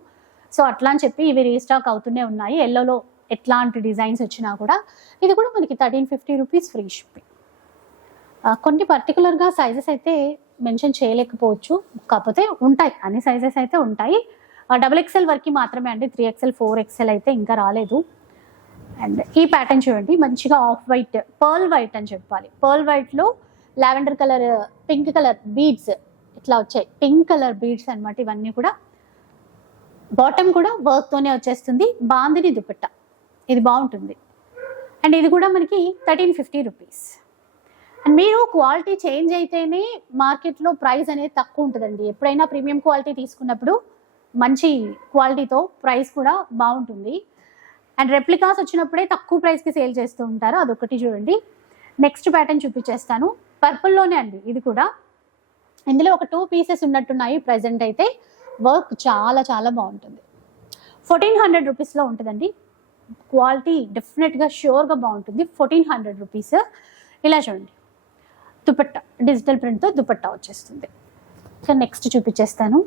సో అట్లా అని చెప్పి ఇవి రీస్టాక్ అవుతూనే ఉన్నాయి. ఎల్లోలో ఎట్లాంటి డిజైన్స్ వచ్చినా కూడా ఇది కూడా మనకి thirteen fifty rupees free shipping కొన్ని పర్టికులర్గా సైజెస్ అయితే మెన్షన్ చేయలేకపోవచ్చు. కాకపోతే ఉంటాయి. అన్ని సైజెస్ అయితే ఉంటాయి. డబుల్ ఎక్స్ఎల్ వరకు మాత్రమే అండి. త్రీ ఎక్స్ఎల్ ఫోర్ ఎక్స్ఎల్ అయితే ఇంకా రాలేదు. అండ్ ఈ ప్యాటర్న్ చూడండి. మంచిగా ఆఫ్ వైట్ పర్ల్ వైట్ అని చెప్పాలి. పర్ల్ వైట్లో lavender colour pink colour beads ఇట్లా వచ్చాయి. పింక్ కలర్ బీడ్స్ అనమాట ఇవన్నీ కూడా. బాటమ్ కూడా వర్క్తోనే వచ్చేస్తుంది. బాందిని దుపట్ట. ఇది బాగుంటుంది. అండ్ ఇది కూడా మనకి థర్టీన్ ఫిఫ్టీ రూపీస్. అండ్ మీరు క్వాలిటీ చేంజ్ అయితేనే మార్కెట్లో ప్రైస్ అనేది తక్కువ ఉంటుందండి. ఎప్పుడైనా ప్రీమియం క్వాలిటీ తీసుకున్నప్పుడు మంచి క్వాలిటీతో ప్రైస్ కూడా బాగుంటుంది. అండ్ రెప్లికాస్ వచ్చినప్పుడే తక్కువ ప్రైస్కి సేల్ చేస్తూ ఉంటారు. అదొకటి చూడండి. నెక్స్ట్ ప్యాటర్న్ చూపించేస్తాను. పర్పుల్లోనే అండి ఇది కూడా. ఇందులో ఒక టూ పీసెస్ ఉన్నట్టున్నాయి ప్రజెంట్ అయితే. వర్క్ చాలా చాలా బాగుంటుంది. ఫోర్టీన్ హండ్రెడ్ రూపీస్లో ఉంటుందండి. క్వాలిటీ డెఫినెట్గా ష్యూర్గా బాగుంటుంది. ఫోర్టీన్ హండ్రెడ్ రూపీస్ ఇలా చూడండి. దుపట్టా డిజిటల్ ప్రింట్తో దుపట్టా వచ్చేస్తుంది. ఇంకా నెక్స్ట్ చూపించేస్తాను.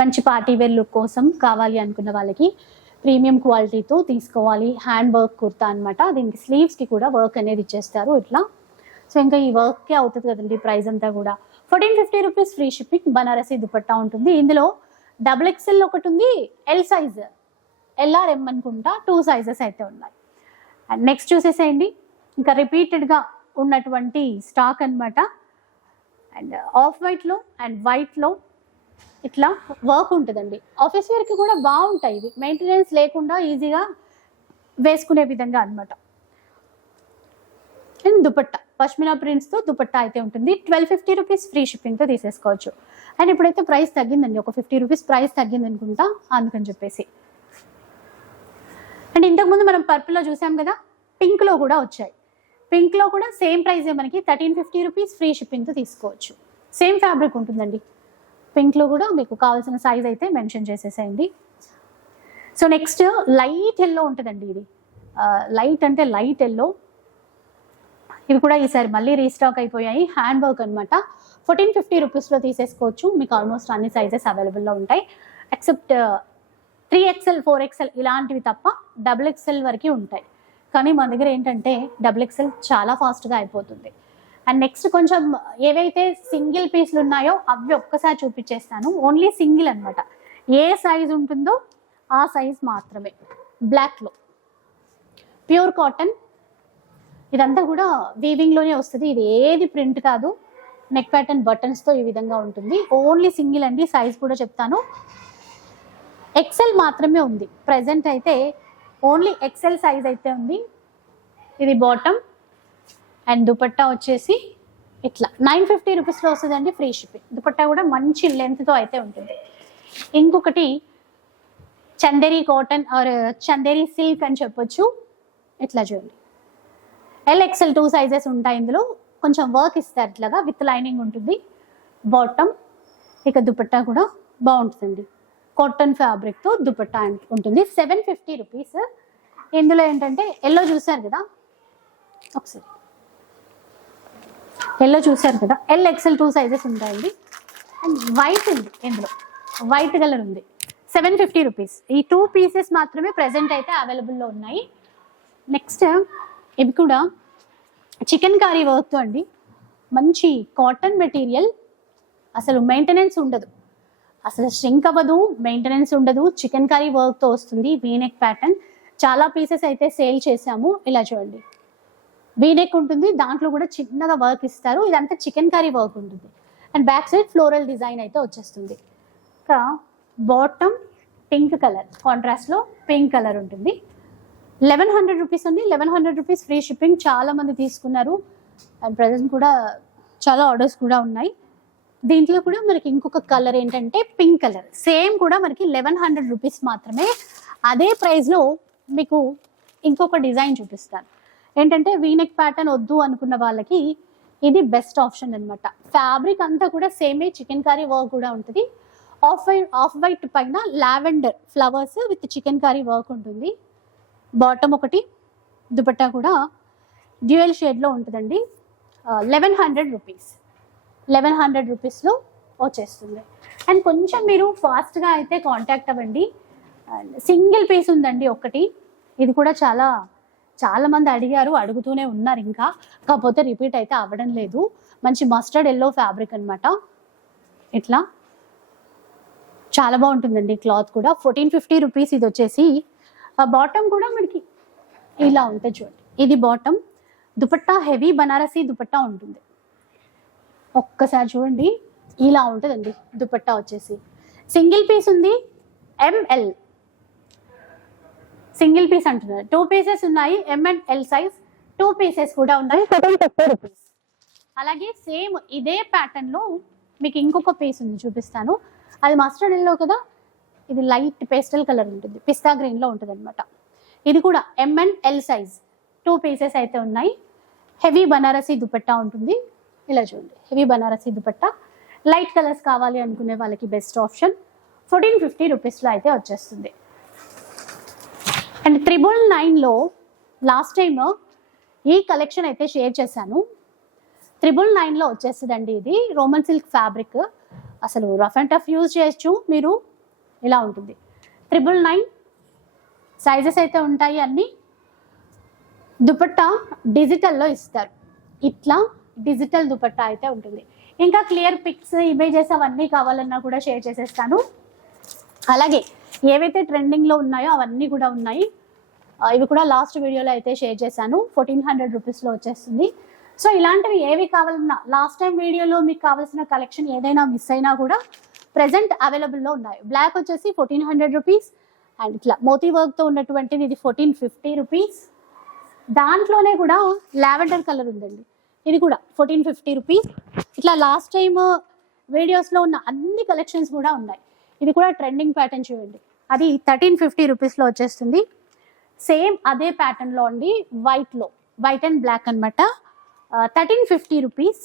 మంచి పార్టీ వేర్ లుక్ కోసం కావాలి అనుకున్న వాళ్ళకి ప్రీమియం క్వాలిటీతో తీసుకోవాలి. హ్యాండ్ వర్క్ కుర్తా అనమాట దీనికి స్లీవ్స్కి కూడా వర్క్ అనేది ఇచ్చేస్తారు ఇట్లా. సో ఇంకా ఈ వర్క్కే అవుతుంది కదండి ప్రైస్ అంతా కూడా. Fourteen fifty rupees free shipping Banarasi dupatta ఉంటుంది. ఇందులో డబుల్ ఎక్స్ఎల్ ఒకటి ఉంది ఎల్ సైజ్ ఎల్ఆర్ఎం అనుకుంటా టూ సైజెస్ అయితే ఉన్నాయి. అండ్ నెక్స్ట్ చూసేసేయండి. ఇంకా రిపీటెడ్గా ఉన్నటువంటి స్టాక్ అన్నమాట. అండ్ ఆఫ్ వైట్లో అండ్ వైట్లో ఇట్లా వర్క్ ఉంటుందండి. ఆఫీస్ వేర్కి కూడా బాగుంటాయి ఇవి. మెయింటెనెన్స్ లేకుండా ఈజీగా వేసుకునే విధంగా అన్నమాట. అండ్ దుపట్టా. పష్మినా ప్రింట్స్తో దుపట్టా అయితే ఉంటుంది. ట్వెల్వ్ ఫిఫ్టీ రూపీస్ ఫ్రీ షిప్పింగ్తో తీసేసుకోవచ్చు. అండ్ ఇప్పుడైతే ప్రైస్ తగ్గిందండి. ఒక ఫిఫ్టీ రూపీస్ ప్రైస్ తగ్గింది అనుకుంటా అందుకని చెప్పేసి. అండ్ ఇంతకుముందు మనం పర్పుల్లో చూసాం కదా పింక్లో కూడా వచ్చాయి. పింక్లో కూడా సేమ్ ప్రైజే మనకి థర్టీన్ ఫిఫ్టీ రూపీస్ ఫ్రీ షిప్పింగ్తో తీసుకోవచ్చు. సేమ్ ఫ్యాబ్రిక్ ఉంటుందండి. పింక్లో కూడా మీకు కావాల్సిన సైజ్ అయితే మెన్షన్ చేసేసేయండి. సో నెక్స్ట్ లైట్ ఎల్లో ఉంటుందండి ఇది. లైట్ అంటే లైట్ ఎల్లో. ఇవి కూడా ఈసారి మళ్ళీ రీస్టాక్ అయిపోయాయి. హ్యాండ్ వర్క్ అనమాట ఫోర్టీన్ ఫిఫ్టీ రూపీస్లో తీసేసుకోవచ్చు. మీకు ఆల్మోస్ట్ అన్ని సైజెస్ అవైలబుల్లో ఉంటాయి. Except three XL four XL ఇలాంటివి తప్ప డబుల్ ఎక్స్ఎల్ వరకు ఉంటాయి. కానీ మన దగ్గర ఏంటంటే డబుల్ ఎక్స్ఎల్ చాలా ఫాస్ట్గా అయిపోతుంది. అండ్ నెక్స్ట్ కొంచెం ఏవైతే సింగిల్ పీస్లు ఉన్నాయో అవి ఒక్కసారి చూపించేస్తాను. ఓన్లీ సింగిల్ అనమాట ఏ సైజ్ ఉంటుందో ఆ సైజ్ మాత్రమే. బ్లాక్లో ప్యూర్ కాటన్ ఇదంతా కూడా వీవింగ్లోనే వస్తుంది. ఇది ఏది ప్రింట్ కాదు. నెక్ ప్యాటర్న్ బటన్స్తో ఈ విధంగా ఉంటుంది. ఓన్లీ సింగిల్ అండి. సైజ్ కూడా చెప్తాను. ఎక్సెల్ మాత్రమే ఉంది. ప్రజెంట్ అయితే ఓన్లీ ఎక్సెల్ సైజ్ అయితే ఉంది. ఇది బాటమ్ అండ్ దుపట్టా వచ్చేసి ఇట్లా. నైన్ ఫిఫ్టీ రూపీస్లో వస్తుందండి ఫ్రీ షిప్పింగ్ దుపట్టా కూడా మంచి లెంత్తో అయితే ఉంటుంది. ఇంకొకటి Chanderi cotton or uh, Chanderi silk అని చెప్పొచ్చు. ఇట్లా చూడండి. ఎల్ఎక్సెల్ టూ సైజెస్ ఉంటాయి ఇందులో. కొంచెం వర్క్ ఇస్తారు ఇట్లాగా. విత్ లైనింగ్ ఉంటుంది. బాటమ్ ఇక దుపట్టా కూడా బాగుంటుందండి. కాటన్ ఫ్యాబ్రిక్తో దుపట్టా ఉంటుంది. సెవెన్ ఫిఫ్టీ రూపీస్ ఇందులో ఏంటంటే ఎల్లో చూసారు కదా? ఒకసారి. ఎల్లో చూసారు కదా? ఎల్ ఎక్సెల్ టూ సైజెస్ ఉంటాయండి. అండ్ వైట్ ఉంది ఇందులో. వైట్ కలర్ ఉంది. సెవెన్ ఫిఫ్టీ రూపీస్ ఈ టూ పీసెస్ మాత్రమే ప్రజెంట్ అయితే అవైలబుల్లో ఉన్నాయి. నెక్స్ట్ ఇవి కూడా చికెన్ కర్రీ వర్క్తో అండి. మంచి కాటన్ మెటీరియల్. అసలు మెయింటెనెన్స్ ఉండదు. అసలు ష్రింక్ అవ్వదు మెయింటెనెన్స్ ఉండదు. చికెన్ కర్రీ వర్క్తో వస్తుంది వీనెక్ ప్యాటర్న్ చాలా పీసెస్ అయితే సేల్ చేసాము ఇలా చూడండి. వీనెక్ ఉంటుంది దాంట్లో కూడా చిన్నగా వర్క్ ఇస్తారు. ఇదంతా చికెన్ కర్రీ వర్క్ ఉంటుంది. And back side floral design అయితే వచ్చేస్తుంది. ఇంకా బాటమ్ పింక్ కలర్ కాంట్రాస్ట్లో పింక్ కలర్ ఉంటుంది. లెవెన్ హండ్రెడ్ రూపీస్ అండి. Eleven hundred rupees free shipping చాలా మంది తీసుకున్నారు. అండ్ ప్రజెంట్ కూడా చాలా ఆర్డర్స్ కూడా ఉన్నాయి. దీంట్లో కూడా మనకి ఇంకొక కలర్ ఏంటంటే పింక్ కలర్. సేమ్ కూడా మనకి లెవెన్ హండ్రెడ్ రూపీస్ మాత్రమే. అదే ప్రైస్లో మీకు ఇంకొక డిజైన్ చూపిస్తాను. ఏంటంటే వీనెక్ ప్యాటర్న్ వద్దు అనుకున్న వాళ్ళకి ఇది బెస్ట్ ఆప్షన్ అనమాట ఫ్యాబ్రిక్ అంతా కూడా సేమే చికెన్ కర్రీ వర్క్ కూడా ఉంటుంది. ఆఫ్ వైట్ ఆఫ్ వైట్ పైన lavender flowers with chikankari work ఉంటుంది. బాటమ్ ఒకటి దుపట్టా కూడా డ్యూయల్ షేడ్లో ఉంటుందండి. Eleven hundred rupees eleven hundred రూపీస్లో వచ్చేస్తుంది. అండ్ కొంచెం మీరు ఫాస్ట్గా అయితే కాంటాక్ట్ అవ్వండి. సింగిల్ పీస్ ఉందండి ఒకటి. ఇది కూడా చాలా చాలామంది అడిగారు అడుగుతూనే ఉన్నారు ఇంకా. కాకపోతే రిపీట్ అయితే అవ్వడం లేదు. మంచి మస్టర్డ్ ఎల్లో ఫ్యాబ్రిక్ అన్నమాట. ఇట్లా. చాలా బాగుంటుందండి క్లాత్ కూడా. ఫోర్టీన్ ఫిఫ్టీ రూపీస్ ఇది వచ్చేసి ఆ బాటమ్ కూడా మనకి ఇలా ఉంటుంది చూడండి. ఇది బాటమ్ దుపట్టా హెవీ బనారసి దుపట్టా ఉంటుంది. ఒక్కసారి చూడండి. ఇలా ఉంటుందండి దుపట్టా వచ్చేసి. సింగిల్ పీస్ ఉంది ఎంఎల్ సింగిల్ పీస్ అంటున్నారు. టూ పీసెస్ ఉన్నాయి M and L size two pieces కూడా ఉన్నాయి. ఫిఫ్టీ రూపీస్ అలాగే సేమ్ ఇదే ప్యాటర్న్లో మీకు ఇంకొక పీస్ ఉంది చూపిస్తాను. అది మస్టర్డ్ ఎల్లో కదా? ఇది లైట్ పేస్టల్ కలర్ ఉంటుంది. పిస్తా గ్రీన్లో ఉంటుంది అనమాట ఇది కూడా M and L size two pieces అయితే ఉన్నాయి. హెవీ బనారసీ దుపట్టా ఉంటుంది. ఇలా చూడండి. Heavy Banarasi dupatta. Light colours కావాలి అనుకునే వాళ్ళకి బెస్ట్ ఆప్షన్ ఫోర్టీన్ ఫిఫ్టీ రూపీస్లో అయితే వచ్చేస్తుంది. అండ్ త్రిబుల్ నైన్లో లాస్ట్ టైం ఈ కలెక్షన్ అయితే షేర్ చేశాను. త్రిబుల్ నైన్లో వచ్చేస్తుందండి ఇది. రోమన్ సిల్క్ ఫ్యాబ్రిక్ అసలు రఫ్ అండ్ టఫ్ యూజ్ చేయొచ్చు మీరు. ఇలా ఉంటుంది. ట్రిపుల్ నైన్ సైజెస్ అయితే ఉంటాయి అన్నీ. దుపట్టా డిజిటల్లో ఇస్తారు. ఇట్లా డిజిటల్ దుపట్టా అయితే ఉంటుంది. ఇంకా క్లియర్ పిక్స్ ఇమేజెస్ అవన్నీ కావాలన్నా కూడా షేర్ చేసేస్తాను. అలాగే ఏవైతే ట్రెండింగ్లో ఉన్నాయో అవన్నీ కూడా ఉన్నాయి. ఇవి కూడా లాస్ట్ వీడియోలో అయితే షేర్ చేశాను. ఫోర్టీన్ హండ్రెడ్ రూపీస్లో వచ్చేస్తుంది. సో ఇలాంటివి ఏవి కావాలన్నా లాస్ట్ టైం వీడియోలో మీకు కావాల్సిన కలెక్షన్ ఏదైనా మిస్ అయినా కూడా ప్రజెంట్ అవైలబుల్లో ఉన్నాయి. బ్లాక్ వచ్చేసి ఫోర్టీన్ హండ్రెడ్ రూపీస్ అండ్ ఇట్లా మోతీ వర్క్తో ఉన్నటువంటిది ఇది ఫోర్టీన్ ఫిఫ్టీ రూపీస్ దాంట్లోనే కూడా లావెండర్ కలర్ ఉందండి. ఇది కూడా ఫోర్టీన్ ఫిఫ్టీ రూపీస్ ఇట్లా లాస్ట్ టైం వీడియోస్లో ఉన్న అన్ని కలెక్షన్స్ కూడా ఉన్నాయి. ఇది కూడా ట్రెండింగ్ ప్యాటర్న్ చూడండి. అది థర్టీన్ ఫిఫ్టీ రూపీస్లో వచ్చేస్తుంది. సేమ్ అదే ప్యాటర్న్లో అండి వైట్లో వైట్ అండ్ బ్లాక్ అనమాట థర్టీన్ ఫిఫ్టీ రూపీస్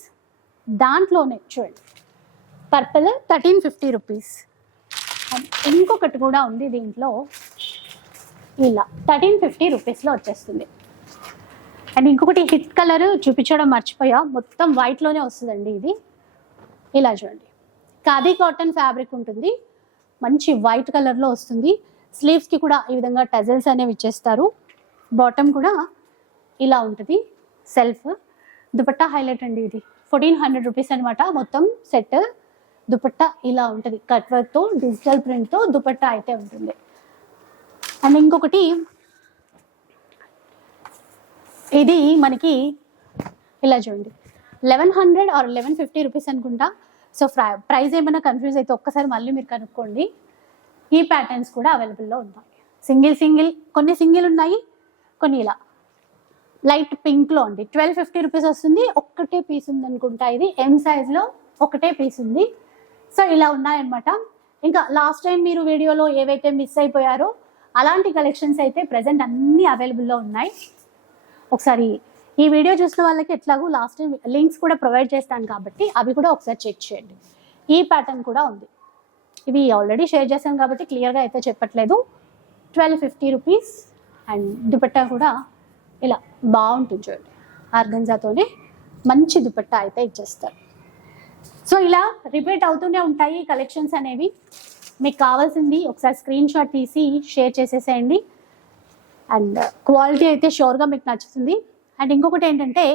దాంట్లోనే చూడండి. పర్పుల్ థర్టీన్ ఫిఫ్టీ రూపీస్ ఇంకొకటి కూడా ఉంది దీంట్లో. ఇలా థర్టీన్ ఫిఫ్టీ రూపీస్లో వచ్చేస్తుంది. అండ్ ఇంకొకటి హిట్ కలర్ చూపించడం మర్చిపోయా. మొత్తం వైట్లోనే వస్తుందండి ఇది. ఇలా చూడండి. ఖాదీ కాటన్ ఫ్యాబ్రిక్ ఉంటుంది. మంచి వైట్ కలర్లో వస్తుంది. స్లీవ్స్కి కూడా ఈ విధంగా టజల్స్ అనేవి ఇచ్చేస్తారు. బాటమ్ కూడా ఇలా ఉంటుంది. సెల్ఫ్ దుపట్టా హైలైట్ అండి ఇది. ఫోర్టీన్ హండ్రెడ్ రూపీస్ అనమాట మొత్తం సెట్ దుపట్టా ఇలా ఉంటుంది. కట్ వర్క్తో డిజిటల్ ప్రింట్తో దుపట్టా అయితే ఉంటుంది. అండ్ ఇంకొకటి ఇది మనకి ఇలా చూడండి. Eleven hundred or eleven fifty rupees అనుకుంటా. సో ప్రైస్ ఏమైనా కన్ఫ్యూజ్ అయితే ఒక్కసారి మళ్ళీ మీరు కనుక్కోండి. ఈ ప్యాటర్న్స్ కూడా అవైలబుల్లో ఉన్నాయి సింగిల్ సింగిల్ కొన్ని సింగిల్ ఉన్నాయి కొన్ని ఇలా. లైట్ పింక్లో అండి ట్వెల్వ్ ఫిఫ్టీ రూపీస్ వస్తుంది. ఒక్కటే పీస్ ఉంది అనుకుంటా ఇది ఎం సైజ్లో ఒకటే పీస్ ఉంది. సో ఇలా ఉన్నాయన్నమాట. ఇంకా లాస్ట్ టైం మీరు వీడియోలో ఏవైతే మిస్ అయిపోయారో అలాంటి కలెక్షన్స్ అయితే ప్రజెంట్ అన్నీ అవైలబుల్లో ఉన్నాయి. ఒకసారి ఈ వీడియో చూసిన వాళ్ళకి ఎట్లాగో లాస్ట్ టైం లింక్స్ కూడా ప్రొవైడ్ చేస్తాను కాబట్టి అవి కూడా ఒకసారి చెక్ చేయండి. ఈ ప్యాటర్న్ కూడా ఉంది. ఇవి ఆల్రెడీ షేర్ చేశాను కాబట్టి క్లియర్గా అయితే చెప్పట్లేదు. Twelve fifty rupees and dupatta కూడా ఇలా బాగుంటుంది చూడండి. ఆర్గంజాతోనే మంచి దుపట్టా అయితే ఇచ్చేస్తారు. సో ఇలా రిపీట్ అవుతూనే ఉంటాయి కలెక్షన్స్ అనేవి. మీకు కావాల్సింది ఒకసారి స్క్రీన్ షాట్ తీసి షేర్ చేసేసేయండి. అండ్ క్వాలిటీ అయితే షోర్గా మీకు నచ్చుతుంది. అండ్ ఇంకొకటి ఏంటంటే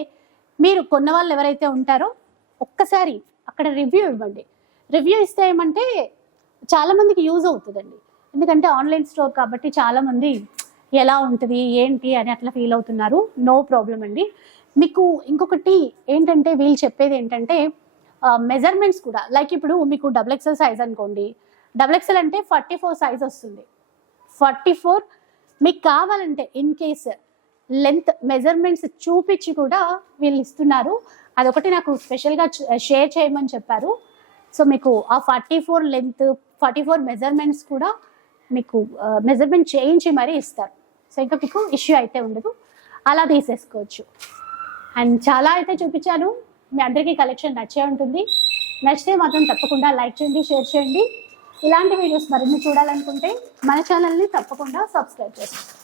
మీరు కొన్న వాళ్ళు ఎవరైతే ఉంటారో ఒక్కసారి అక్కడ రివ్యూ ఇవ్వండి. రివ్యూ ఇస్తే ఏమంటే చాలామందికి యూజ్ అవుతుందండి. ఎందుకంటే ఆన్లైన్ స్టోర్ కాబట్టి చాలామంది ఎలా ఉంటుంది ఏంటి అని అట్లా ఫీల్ అవుతున్నారు. నో ప్రాబ్లం అండి. మీకు ఇంకొకటి ఏంటంటే వీళ్ళు చెప్పేది ఏంటంటే మెజర్మెంట్స్ కూడా. లైక్ ఇప్పుడు మీకు డబుల్ ఎక్సెల్ సైజ్ అనుకోండి. డబుల్ ఎక్సెల్ అంటే ఫార్టీ ఫోర్ సైజ్ వస్తుంది. ఫార్టీ ఫోర్ మీకు కావాలంటే ఇన్ కేస్ లెంత్ మెజర్మెంట్స్ చూపించి కూడా వీళ్ళు ఇస్తున్నారు. అదొకటి నాకు స్పెషల్గా షేర్ చేయమని చెప్పారు. సో మీకు ఆ forty four length forty four measurements కూడా మీకు మెజర్మెంట్ చేయించి మరీ ఇస్తారు. సో ఇంకా మీకు ఇష్యూ అయితే ఉండదు. అలా తీసేసుకోవచ్చు. అండ్ చాలా అయితే చూపించాను మీ అందరికీ కలెక్షన్ నచ్చే ఉంటుంది. నచ్చితే మాత్రం తప్పకుండా లైక్ చేయండి షేర్ చేయండి. ఇలాంటి వీడియోస్ మరిన్ని చూడాలనుకుంటే మన ఛానల్ని తప్పకుండా సబ్స్క్రైబ్ చేసుకోండి